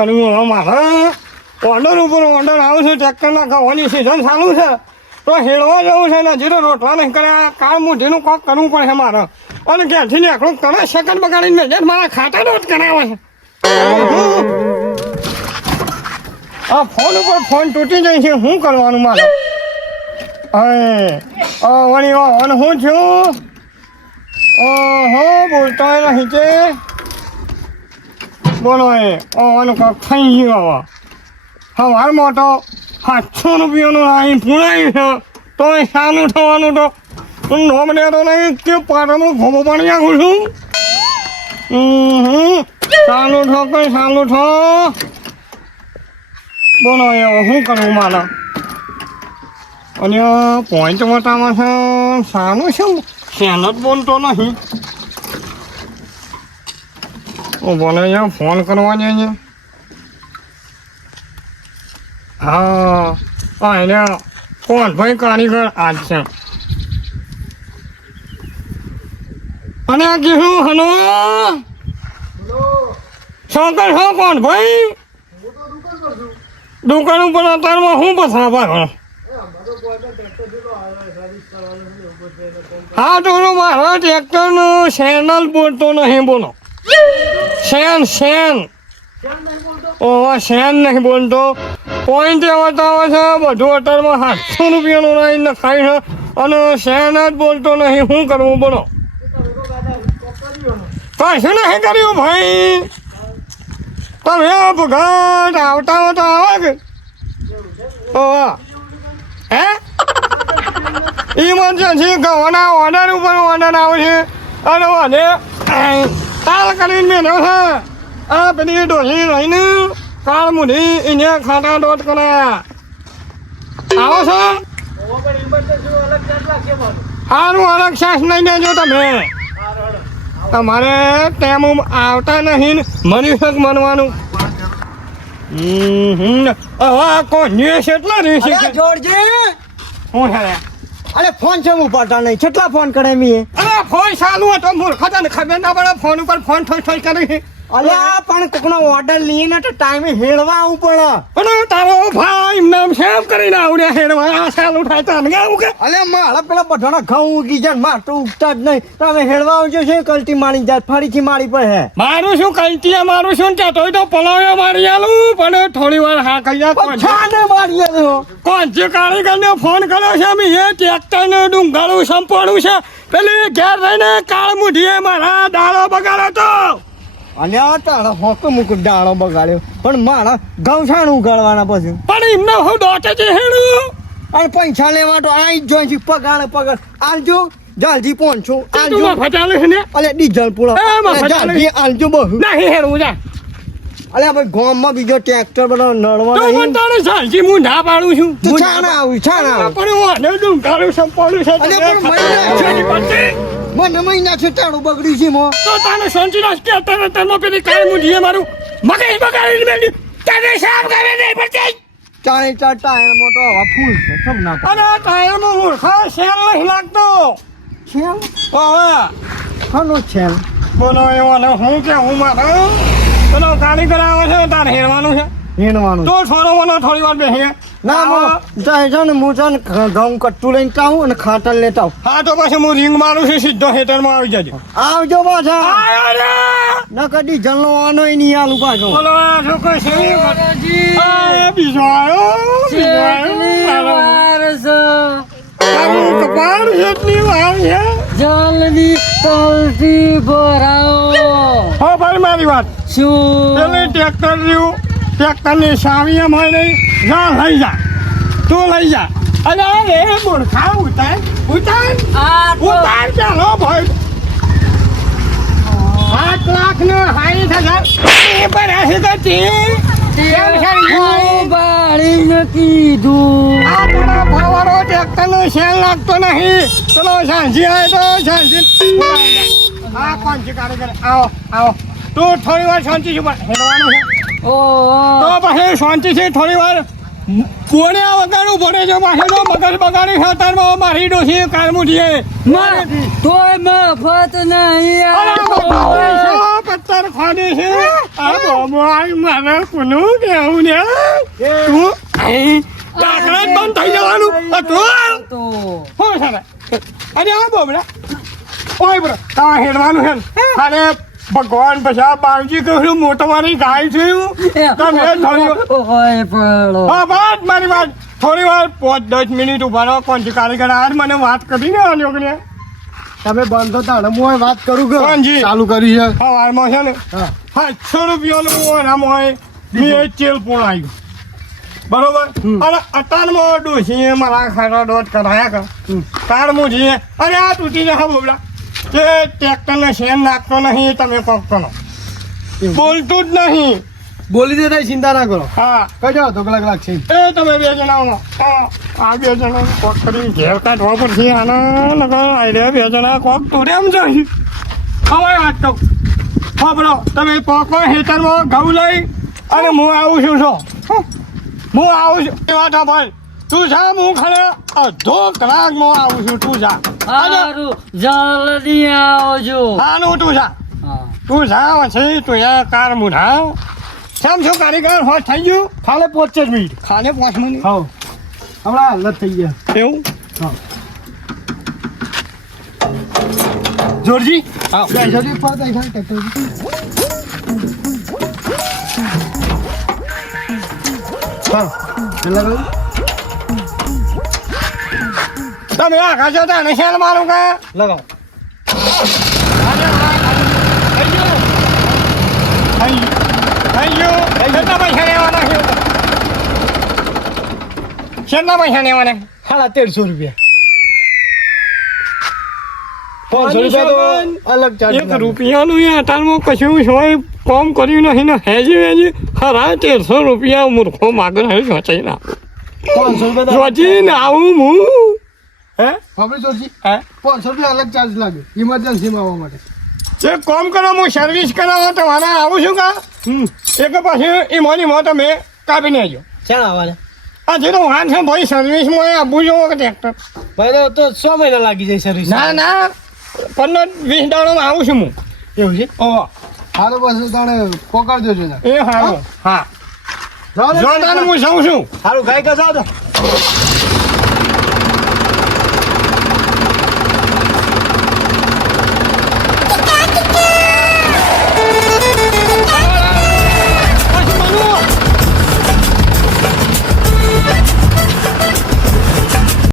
કરવું હવે મારે ઓર્ડર ઉપર ઓર્ડર આવે છે ટ્રેક્ટરના ખાવાની સિઝન ચાલુ છે તો હેળવા જવું છે ને હજી તો રોટલા નહીં કર્યા કાળ મોઢીનું કોક કરવું પડશે મારે અને ઘેરથી નીકળું કરે સેકન્ડ બગાડીને મેં મારા ખાતાનો જ કરાવે છે આ ફોન ઉપર ફોન તૂટી જાય છે શું કરવાનું મારે વળી અને હું છું બોલતો નહીં છે બોલો અને કોક થઈ ગયું હવે સવારમાં તો 700 રૂપિયાનું અહીં પૂરાયું છે તો સારું થવાનું તો નોમને તો નહીં કે પાટાનું ખોબો પાણી નાખું છું સારું થો કઈ સારું થો બોલો હવે શું કરવું મારે અને પોઈન્ટ મોટામાં છે સારું છે શેન જ બોલતો નહીં બોલે ફોન કરવા જઈએ હા એને કોણ ભાઈ કારીગર આજ છે અને આ કીધું હનો શંકર છો કોણ ભાઈ દુકાન ઉપર અત્યારમાં શું પથરા પાડો હા તો મારા ટ્રેક્ટરનું સેનલ બોલતો નહીં બોલો શેન નહીં બોલતો પોઈન્ટ બતાવે છે બધું અત્યારમાં 700 રૂપિયાનું લાઈન નખાય છે અને શેન જ બોલતો નહીં શું કરવું બોલો કશું નહીં કર્યું ભાઈ તમે ભગત આવતા આવે કે હે ઇમરજન્સી ગવાના ઓર્ડર ઉપર ઓર્ડર આવે છે અને વધે તાલ કરીને મેળ્યો છે આ પેલી ડોસી રહીને કાળ મુઢી એને ખાટા દોટ કર્યા આવો છો સારું અલગ શ્વાસ નહીં દેજો તમે તમારે ટેમ આવતા નહીં મરી શક મનવાનું હવે કોણ એટલા રહેશે જોડજે હું છે અરે ફોન છે ઉપાડતા નહીં કેટલા ફોન કરે મી અરે ફોન ચાલુ હતો મૂર્ખ તને ખબર ના પડે ફોન ઉપર ફોન થોઈ કરી અલ્યા પણ કોકનો ઓર્ડર લઈએ ને તો ટાઈમે હેળવા આવું પડે પણ તારો ભાઈ નામ સેમ કરીને આવડ્યા હેડવા આ ચાલુ થાય તો અમે આવું કે અલ્યા મારા પેલા બધાના ઘઉં ઉગી જાય માર તો ઉગતા જ નહીં તમે હેળવા આવજો છે કલટી મારી જાય ફરીથી મારી પડે હે મારું શું કલટી મારું શું કે તોય તો પલાવ્યો મારી આલું પણ થોડી વાર હા કહી છાને મારી આલો કોણ જે કારીગરને ફોન કર્યો છે અમે એ ટ્રેક્ટરને ડુંગાળું સંપોડું છે પેલી ઘેર રહીને કાળ મુઢીએ મારા દાળો બગાડ્યો તો અલ્યા તારા હોક મુક ડાળો બગાડ્યો પણ મારા ઘઉં છાણ ઉગાડવાના પછી પણ એમને હું દોટે છે હેડું અને પૈસા લેવા તો આઈ જ જોઈ પગાડ આલજો જલ્દી પહોંચો આલજો ફટાલે છે ને અલે ડીઝલ પૂરો જલ્દી આલજો બહુ નહીં હેડું જા અલે ભાઈ ગામમાં બીજો ટ્રેક્ટર બનાવ નળવા તો પણ તારે સાંજી હું ના પાડું છું તું છાના આવું પણ હું ડુંગાળું સંપોડું છે અલે પણ મહિના છે તારું બગડ્યું છે મો તો તાને સંચી કે તને પેલી કાળ મુઢીએ મારું મગજ બગાડી મેલી તને સાફ કરે નહીં પડતી ચાલે ટાયર મોટો હવા ફૂલ છે સબ ના અરે ટાયરમાં મૂર્ખા શેલ નહીં લાગતો છેલ હવે ખાનો છેલ બોલો એવો ને હું કે હું મારે પેલો કારીગર આવે છે તારે હેરવાનું છે હેરવાનું તો થોડો મને થોડી વાર બેસીએ ના મો જાય છે ને હું છે ને ઘઉં કટ્ટું લઈને આવું અને ખાતર લેતા આવું હા તો પછી હું રિંગ મારું છું સીધો હેતરમાં આવી જજો આવજો પાછા આયો રે ન કદી જલનો આનો નહીં આલું પાછો બોલો આ છોકરો છે બીજો આવ્યો કપાળ જેટલી વાર છે જલ્દી પલટી ભરાવો હો ભાઈ મારી વાત શું પેલી ટ્રેક્ટરની સાવી એમ હોય નહીં જા લઈ જા તું લઈ જા અરે એ મૂર્ખા ઉતાર ચાલો ભાઈ 7 લાખ ને 60,000 એ પર બાળીને કીધું આ તારા ફાવારો ટ્રેક્ટરનો સેલ લાગતો નહીં ચલો સાંજી આવે તો સાંજી હા કોણ છે કારીગર આવો તું થોડી વાર શાંતિ છે હેડવાનું છે તો પછી શાંતિ છે થોડી વાર કોને વગાડવું પડે છે પાછળ તો મગજ બગાડી ખાતરમાં મારી ડોસી કાળમુઠીએ તોય મફત નહીં પથ્થર ખોદી છે આ બાબા મારે કોનું કેવું ને તું અહીં દાખલા જ બંધ થઈ જવાનું હતું તો હો સારા અરે આ બાબડા ઓય બ્રો તા હેડવાનું છે ને અરે ભગવાન પછી આ બાવજી કહ્યું મોટો મારી ગાય છે તમે થોડી ઓય પડો હા વાત મારી વાત થોડી વાર 5-10 મિનિટ ઉભા રહો કોણજી કારીગર આજ મને વાત કરી ને આલ્યો કે તમે બંધ થતા ને હું વાત કરું કે કોણજી? ચાલુ કરી છે સવારમાં છે ને હા 700 રૂપિયાનું નામ હોય મેં ચેલ પણ આવ્યું બરોબર અને અતારમાં ડોશીએ મારા ખાડા દોટ કરાયા કર કાર મુજી અરે આ તૂટી જાય બોબડા કે ટ્રેક્ટરને શેન નાખતો નહીં તમે કોક કરો બોલતું જ નહીં બોલી દે તારી ચિંતા ના કરો હા કઈ જાઓ તો કલાક લાગશે એ તમે બે જણા આ બે જણા કોક કરી ઘેર કાઢવા પડશે આના લગા આઈ બે જણા કોક તોડે એમ જઈ હવે વાત તો ખબરો તમે પોકો હેતરમાં ઘઉં લઈ અને હું આવું છું છો હું આવું છું એ વાત ભાઈ તું જા હું ખરે અડધો કલાકમાં આવું છું તું જા હારું જલ્દી આવજો હાનું તું જા હા તું જા પછી તું યાર કાર મુઢા કેમ છો કારીગર હોત થઈ ગયું ખાલે 5 મિનિટ ખાને 5 મિનિટ હા હમણાં હાલત થઈ ગયા એવું હા જોરજી હા જલ્દી ફરતા થાય ટ્રેક્ટર હા પેલા કહ્યું તમે આખા જતા ને શેલ મારું કે લગાવો કેટલા પૈસા લેવાના છે કેટલા પૈસા લેવાના 1350 રૂપિયા 500 રૂપિયા તો અલગ ચાર્જ એક રૂપિયાનું એ અટાણમાં કશું હોય કોમ કર્યું નહીં ને હેજી ખરા 1300 રૂપિયા મૂર્ખો માગર હવે સોચાઈ ના 500 રૂપિયા સોચી ને આવું હું હે આપણે જોરજી હે 500 રૂપિયા અલગ ચાર્જ લાગે ઇમરજન્સીમાં આવવા માટે એક કોમ કરો હું સર્વિસ કરાવવા તમારા આવું છું કા એક પછી એ મોની તમે કાપીને આવજો ક્યાં આવવાના આ જેનો વાન છે ભાઈ સર્વિસમાં આપવું જો ટ્રેક્ટર ભાઈ તો 6 મહિના લાગી જાય સર્વિસ ના ના 15-20 દાડામાં આવું છું હું એવું છે ઓહો હાલો બસ તાણે પોકાર દેજો ને એ હારું હા જાઓ ને. જોતાનું હું સૌ છું હારું ગાય કા જાઓ તો